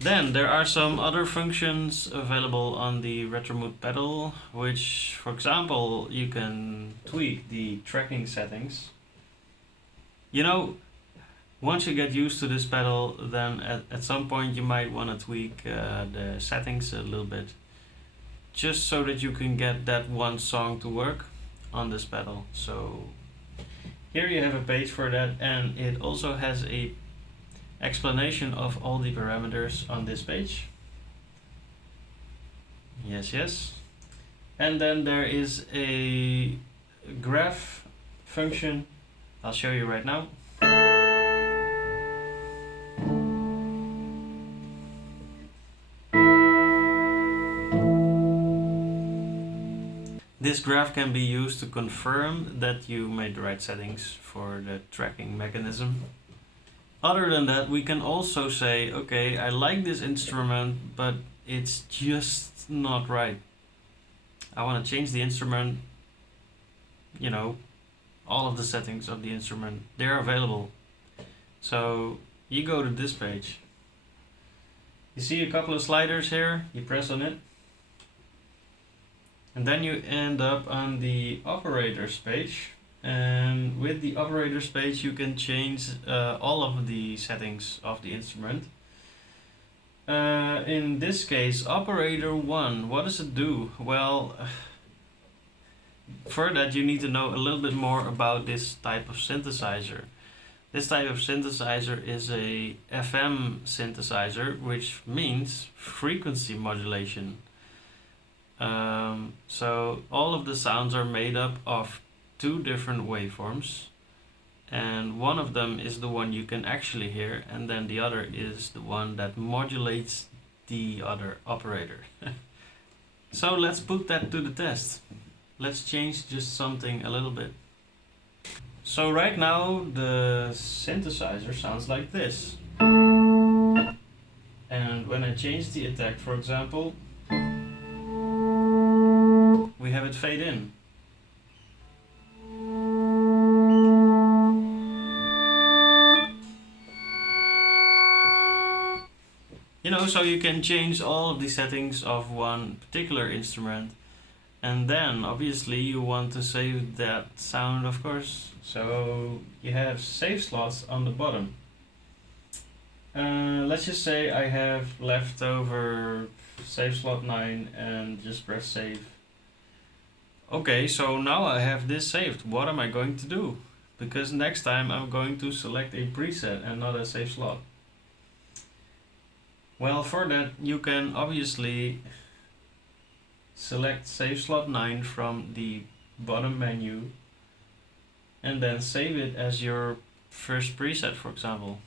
Then there are some other functions available on the Retromood pedal, which, for example, you can tweak the tracking settings. You know, once you get used to this pedal, then at some point you might want to tweak the settings a little bit, just so that you can get that one song to work on this pedal. So here you have a page for that, and it also has a explanation of all the parameters on this page. Yes. And then there is a graph function. I'll show you right now. This graph can be used to confirm that you made the right settings for the tracking mechanism. Other than that, we can also say, okay, I like this instrument, but it's just not right. I want to change the instrument, you know, all of the settings of the instrument, they're available. So you go to this page. You see a couple of sliders here, you press on it. And then you end up on the operators page. And with the operators page, you can change all of the settings of the instrument. In this case, operator 1, what does it do? Well, for that you need to know a little bit more about this type of synthesizer. This type of synthesizer is a FM synthesizer, which means frequency modulation. So all of the sounds are made up of two different waveforms, and one of them is the one you can actually hear, and then the other is the one that modulates the other operator. So let's put that to the test. Let's change just something a little bit. So right now the synthesizer sounds like this, and when I change the attack, for example, we have it fade in. You know, so you can change all of the settings of one particular instrument, and then obviously you want to save that sound, of course. So you have save slots on the bottom. Let's just say I have left over save slot 9 and just press save. Okay, so now I have this saved. What am I going to do? Because next time I'm going to select a preset and not a save slot. Well, for that you can obviously select save slot 9 from the bottom menu and then save it as your first preset, for example.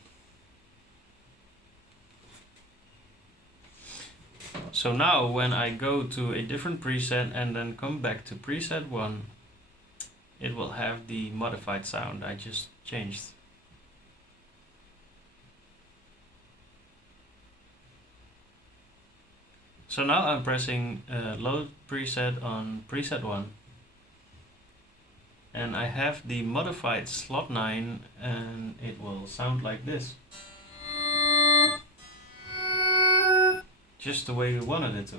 So now when I go to a different preset and then come back to preset 1, it will have the modified sound I just changed. So now I'm pressing load preset on preset 1, and I have the modified slot 9, and it will sound like this. Just the way we wanted it to.